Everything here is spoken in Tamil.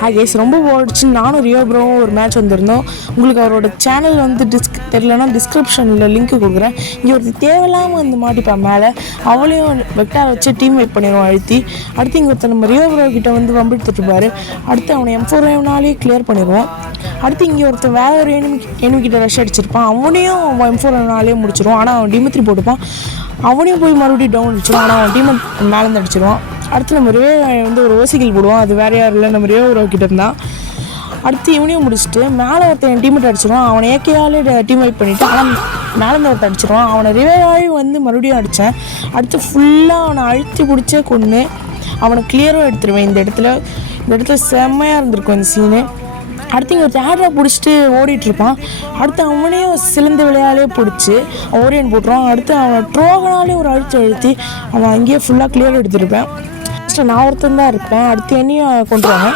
கேஸ் ரொம்ப ஓடிச்சு. நானும் ரியோ ப்ரோவும் ஒரு மேட்ச் வந்திருந்தோம். உங்களுக்கு அவரோட சேனல் வந்து தெரியலன்னா டிஸ்கிரிப்ஷனில் லிங்க் கொடுக்குறேன். இங்கே ஒரு தேவையில்லாமல் வந்து மாட்டிப்பான் மேலே. அவளையும் வெக்டார் வச்சு டீம் வெயிட் பண்ணிடுவோம் அழுத்தி. அடுத்து இங்கே ஒருத்தர் நம்ம ரியோ ப்ரோ கிட்ட வந்து வம்பிடுத்துட்டுருப்பாரு. அடுத்து அவனை M4 கிளியர் பண்ணிடுவோம். அடுத்து இங்கே ஒருத்தர் வேற ஒரு எனிமி கிட்ட ரஷ் அடிச்சிருப்பான். அவனையும் M4 முடிச்சிடுவான். ஆனால் அவன் டிமித்ரி போட்டுப்பான். அவனையும் போய் மறுபடியும் டவுன் அடிச்சிடுவான். ஆனால் அவன் டீமை மேலேருந்து அடிச்சிடுவான். அடுத்து நம்ம ரியோ வந்து ஒரு ஓசிக்கில் போடுவோம். அது வேறு யாரும் இல்லை, நம்ம ரியோ கிட்ட இருந்தான். அடுத்து இவனையும் முடிச்சுட்டு மேலே ஒருத்தன் என் டீமெட் அடிச்சிடுவான். அவனை ஏக்கையாலே டீம் வெயிட் பண்ணிவிட்டு ஆனால் மேலேருந்து ஒருத்தன் அடிச்சிடுவான். அவனை ரிவைவாகி வந்து மறுபடியும் அடித்தேன். அடுத்து ஃபுல்லாக அவனை அழுத்தி பிடிச்சே கொண்டு அவனை கிளியரும் எடுத்துருவேன். இந்த இடத்துல செம்மையாக இருந்திருக்கும் இந்த சீனு. அடுத்து இங்கே ஒரு தேடரை பிடிச்சிட்டு ஓடிட்டுருப்பான். அடுத்து அவனையும் சிலந்த விளையாலே பிடிச்சி ஓரியன் போட்டுருவான். அடுத்து அவன் ட்ரோகனாலே ஒரு அழுத்தி அவன் அங்கேயே ஃபுல்லாக கிளியர் எடுத்துருப்பேன். ஃபஸ்ட்டு நான் ஒருத்தன் தான் இருப்பேன். அடுத்து என்னையும் கொண்டுருவாங்க.